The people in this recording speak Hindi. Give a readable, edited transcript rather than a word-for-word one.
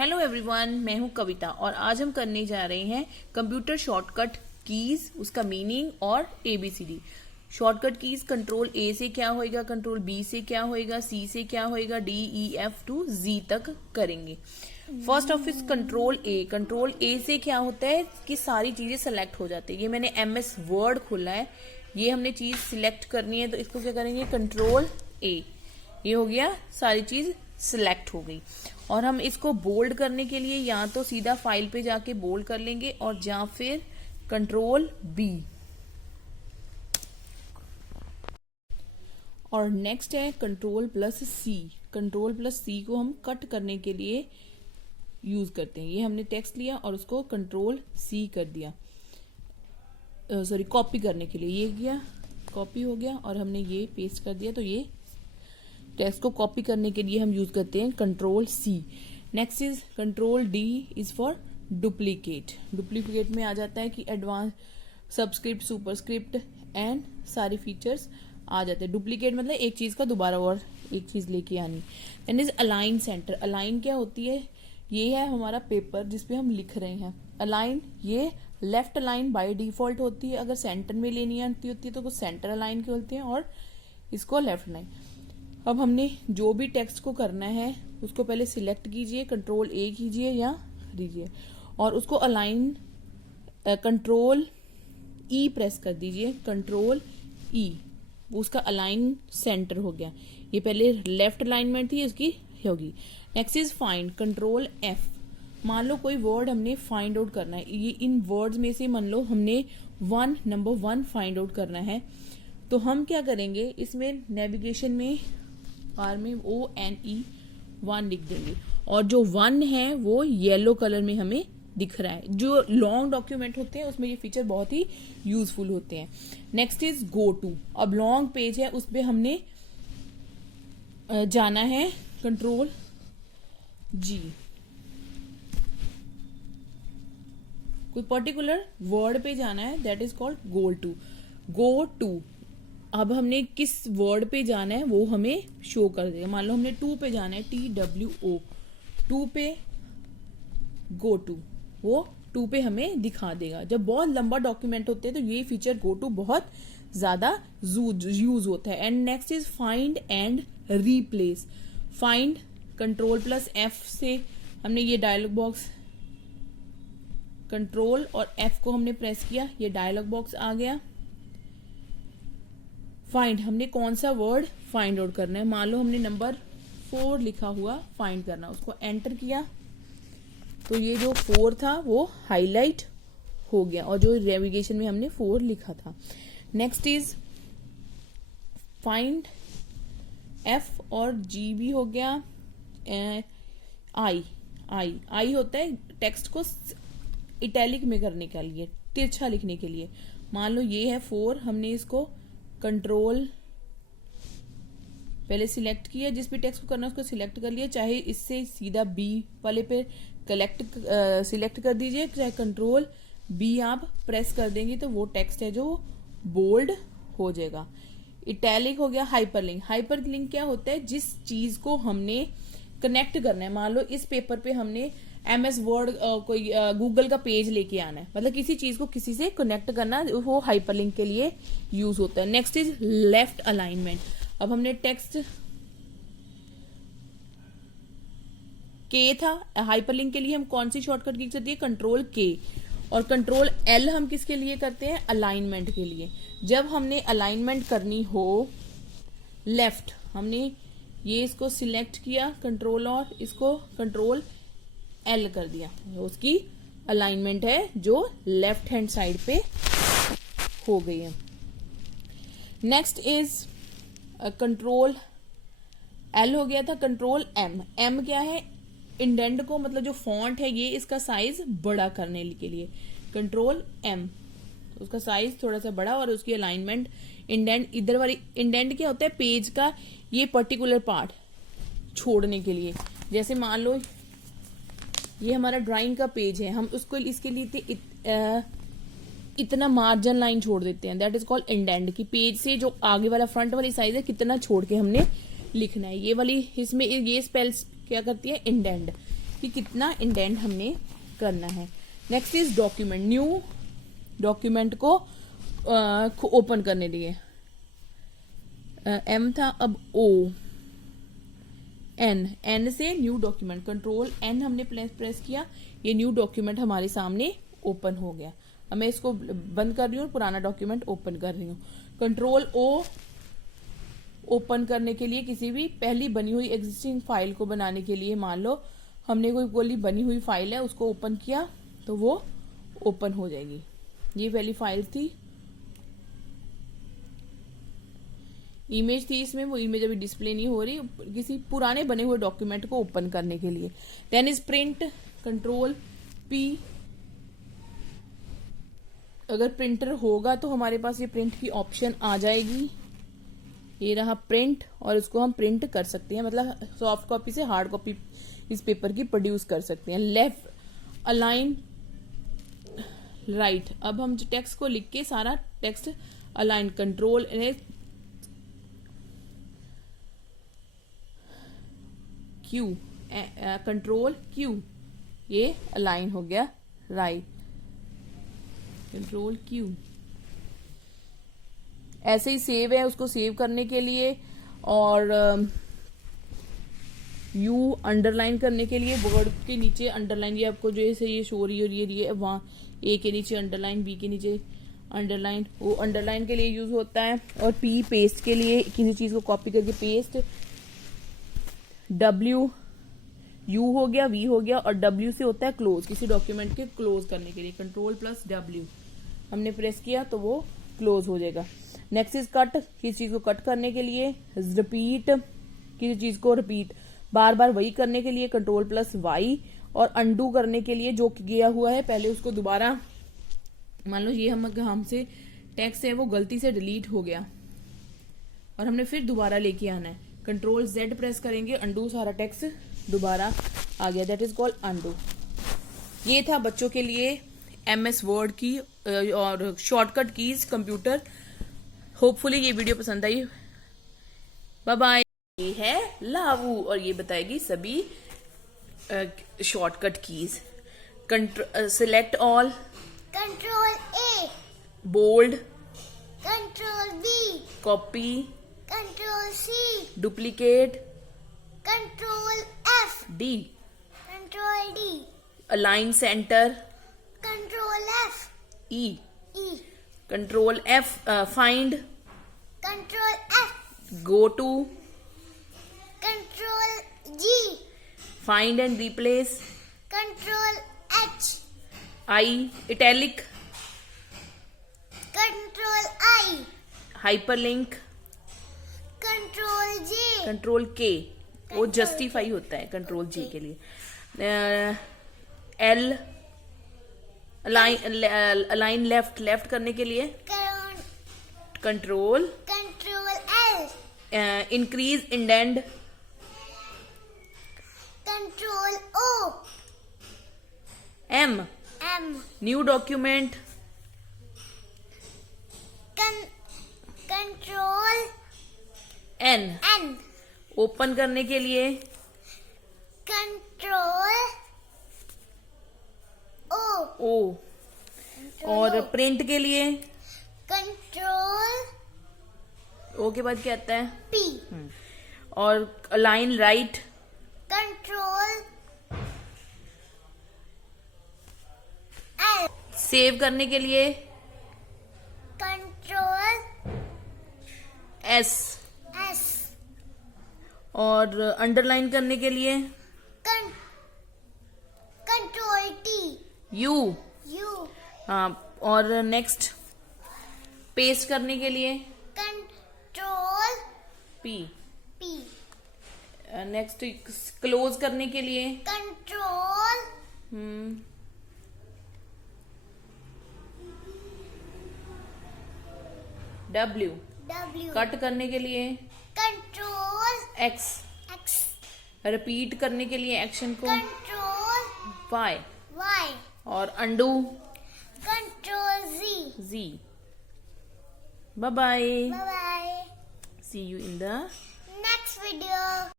हेलो एवरीवन, मैं हूं कविता और आज हम करने जा रहे हैं कंप्यूटर शॉर्टकट कीज, उसका मीनिंग और ABCD. Shortcut keys control A से क्या होएगा, कंट्रोल बी से क्या होएगा, सी से क्या होएगा, डी ई एफ टू जी तक करेंगे। फर्स्ट ऑफ इस कंट्रोल ए से क्या होता है कि सारी चीजें सेलेक्ट हो जाती है। ये मैंने एमएस वर्ड खोला है, ये हमने चीज सिलेक्ट करनी है तो इसको क्या करेंगे, कंट्रोल ए। ये हो गया, सारी चीज सिलेक्ट हो गई। और हम इसको बोल्ड करने के लिए या तो सीधा फाइल पे जाके बोल्ड कर लेंगे और या फिर कंट्रोल बी। और नेक्स्ट है कंट्रोल प्लस सी। कंट्रोल प्लस सी को हम कट करने के लिए यूज करते हैं। ये हमने टेक्स्ट लिया और उसको कंट्रोल सी कर दिया, सॉरी कॉपी करने के लिए। ये किया, कॉपी हो गया और हमने ये पेस्ट कर दिया, तो ये टेक्स्ट को कॉपी करने के लिए हम यूज करते हैं control C. Next is control D is for duplicate. Duplicate में आ जाता है कि एडवांस सबस्क्रिप्ट, सुपरस्क्रिप्ट एंड सारे फीचर्स आ जाते हैं। डुप्लीकेट मतलब एक चीज का दोबारा और एक चीज लेके आनी। Then is align center. Align क्या होती है, ये है हमारा पेपर जिसपे हम लिख रहे हैं। अलाइन ये लेफ्ट अलाइन बाय डिफॉल्ट होती है, अगर सेंटर में लेनी आती होती है तो सेंटर अलाइन के होते हैं और इसको लेफ्ट अलाइन। अब हमने जो भी टेक्स्ट को करना है उसको पहले सिलेक्ट कीजिए, कंट्रोल ए कीजिए या दीजिए और उसको अलाइन कंट्रोल ई प्रेस कर दीजिए, कंट्रोल ई, उसका अलाइन सेंटर हो गया। ये पहले लेफ्ट अलाइनमेंट थी, उसकी होगी। Next is find, control F. मान लो कोई वर्ड हमने फाइंड आउट करना है, ये इन वर्ड्स में से मान लो हमने नंबर वन फाइंड आउट करना है, तो हम क्या करेंगे, इसमें नेविगेशन में आर में ONE 1 लिख देंगे और जो 1 है वो येलो कलर में हमें दिख रहा है। जो लॉन्ग डॉक्यूमेंट होते हैं उसमें ये फीचर बहुत ही यूजफुल होते हैं। Next is go to. अब लॉन्ग पेज है, उस पर हमने जाना है, कंट्रोल जी। कोई पर्टिकुलर वर्ड पे जाना है, that is called go to. Go to, अब हमने किस वर्ड पे जाना है वो हमें शो कर देगा। मान लो हमने 2 पे जाना है, TWO, 2 पे गो टू, वो 2 पे हमें दिखा देगा। जब बहुत लंबा डॉक्यूमेंट होते हैं तो ये फीचर गो टू बहुत ज्यादा यूज होता है। And next is find and replace. Find, control plus F से हमने ये डायलॉग बॉक्स, कंट्रोल और एफ को हमने प्रेस किया, ये डायलॉग बॉक्स आ गया। फाइंड, हमने कौन सा वर्ड फाइंड आउट करना है, मान लो हमने नंबर 4 लिखा हुआ फाइंड करना, उसको एंटर किया तो ये जो 4 था वो हाईलाइट हो गया और जो नेविगेशन में हमने 4 लिखा था। नेक्स्ट इज फाइंड एफ और जी भी हो गया। आई होता है टेक्स्ट को इटैलिक में करने के लिए, तिरछा लिखने के लिए। मान लो ये है 4, हमने इसको कंट्रोल पहले सिलेक्ट किया, जिस भी टेक्स्ट को करना है उसको सिलेक्ट कर लिया, चाहे इससे सीधा बी वाले पे सिलेक्ट कर दीजिए, चाहे कंट्रोल बी आप प्रेस कर देंगे तो वो टेक्स्ट है जो बोल्ड हो जाएगा। इटैलिक हो गया। हाइपरलिंक। हाइपरलिंक क्या होता है, जिस चीज को हमने कनेक्ट करना है, मान लो इस पेपर पे हमने MS वर्ड कोई गूगल का पेज लेके आना है, मतलब किसी चीज को किसी से कनेक्ट करना, वो हाइपरलिंक के लिए यूज होता है। Next is left alignment. अब हमने टेक्स्ट के था, हाइपरलिंक के लिए हम कौन सी शॉर्टकट की करती है, कंट्रोल के। और कंट्रोल L हम किसके लिए करते हैं, अलाइनमेंट के लिए। जब हमने अलाइनमेंट करनी हो लेफ्ट, हमने ये इसको सिलेक्ट किया कंट्रोल और इसको कंट्रोल L कर दिया, उसकी अलाइनमेंट है जो लेफ्ट हैंड साइड पे हो गई है। नेक्स्ट इज कंट्रोल L हो गया था, कंट्रोल M क्या है, इंडेंट को, मतलब जो फॉन्ट है ये इसका साइज बड़ा करने के लिए, कंट्रोल M, उसका साइज थोड़ा सा बड़ा और उसकी अलाइनमेंट इंडेंट, इधर वाली इंडेंट क्या होता है, पेज का ये पर्टिकुलर पार्ट छोड़ने के लिए। जैसे मान लो ये हमारा ड्राइंग का पेज है, हम उसको इसके लिए इतना मार्जिन लाइन छोड़ देते हैं, दैट इज कॉल्ड इंडेंट, की पेज से जो आगे वाला फ्रंट वाली साइज है कितना छोड़ के हमने लिखना है। ये वाली इसमें ये स्पेल्स क्या करती है, इंडेंट। कि कितना इंडेंट हमने करना है। Next is document, new document को ओपन करने लिए एम था, अब ओ एन से न्यू डॉक्यूमेंट, कंट्रोल एन हमने प्रेस किया, ये न्यू डॉक्यूमेंट हमारे सामने ओपन हो गया। अब मैं इसको बंद कर रही हूँ, पुराना डॉक्यूमेंट ओपन कर रही हूँ। कंट्रोल ओ ओपन करने के लिए किसी भी पहली बनी हुई एग्जिस्टिंग फाइल को बनाने के लिए, मान लो हमने कोई बनी हुई फाइल है उसको ओपन किया तो वो ओपन हो जाएगी। ये पहली फाइल थी, इमेज थी इसमें, वो इमेज अभी डिस्प्ले नहीं हो रही, किसी पुराने बने हुए डॉक्यूमेंट को ओपन करने के लिए। Then is print, control P, अगर प्रिंटर होगा तो हमारे पास ये प्रिंट की ऑप्शन आ जाएगी। ये रहा प्रिंट, और इसको हम प्रिंट कर सकते हैं, मतलब सॉफ्ट कॉपी से हार्ड कॉपी इस पेपर की प्रोड्यूस कर सकते हैं। लेफ्ट अलाइन राइट, अब हम टेक्स्ट को लिख के सारा text align, control Q, control Q, ये अलाइन हो गया राइट, कंट्रोल क्यू। ऐसे ही सेव है, उसको सेव करने के लिए, और यू अंडरलाइन करने के लिए, वर्ड के नीचे अंडरलाइन, ये आपको जैसे ये शो रही है, ये वहां ए के नीचे अंडरलाइन, बी के नीचे अंडरलाइन, वो अंडरलाइन के लिए यूज होता है। और पी पेस्ट के लिए, किसी चीज को कॉपी करके पेस्ट। डब्ल्यू यू हो गया, वी हो गया, और डब्ल्यू से होता है क्लोज, किसी डॉक्यूमेंट के क्लोज करने के लिए, कंट्रोल प्लस डब्ल्यू हमने प्रेस किया तो वो क्लोज हो जाएगा। नेक्स्ट इज कट, किसी चीज को कट करने के लिए। रिपीट, किसी चीज को रिपीट बार बार वही करने के लिए, कंट्रोल प्लस वाई। और अंडू करने के लिए, जो किया हुआ है पहले उसको दोबारा, मान लो ये हमसे टेक्स्ट है वो गलती से डिलीट हो गया और हमने फिर दोबारा लेके आना है, कंट्रोल जेड प्रेस करेंगे, अंडू, सारा टेक्स्ट दोबारा आ गया, दैट इज कॉल्ड अंडू। ये था बच्चों के लिए MS वर्ड की और शॉर्टकट कीज कंप्यूटर। होपफुली ये वीडियो पसंद आई। Bye bye. ये है लावू और ये बताएगी सभी shortcut keys. Select all, control A, bold, control B, copy, control C, duplicate, control F, D, control D, align center, control F, E, E, control F, find, control F, go to, control G, find and replace, control H, I, italic, control I, hyperlink, control J, control K, वो जस्टिफाई होता है कंट्रोल जी के लिए। एल, अलाइन लेफ्ट, लेफ्ट करने के लिए control, control L, increase indent, control O, M, M, new document, control N, N, open करने के लिए कंट्रोल ओ, ओ, और प्रिंट के लिए कंट्रोल ओ के बाद क्या आता है, पी, और align right, control L, save करने के लिए कंट्रोल एस, एस, और अंडरलाइन करने के लिए कंट्रोल टी, यू, यू, हाँ, और नेक्स्ट पेस्ट करने के लिए control P, P, next close करने के लिए कंट्रोल डब्ल्यू, डब्ल्यू, कट करने के लिए कंट्रोल एक्स, एक्स, रिपीट करने के लिए एक्शन को कंट्रोल वाई, वाई, और undo control G. G. Bye bye, bye bye. See you in the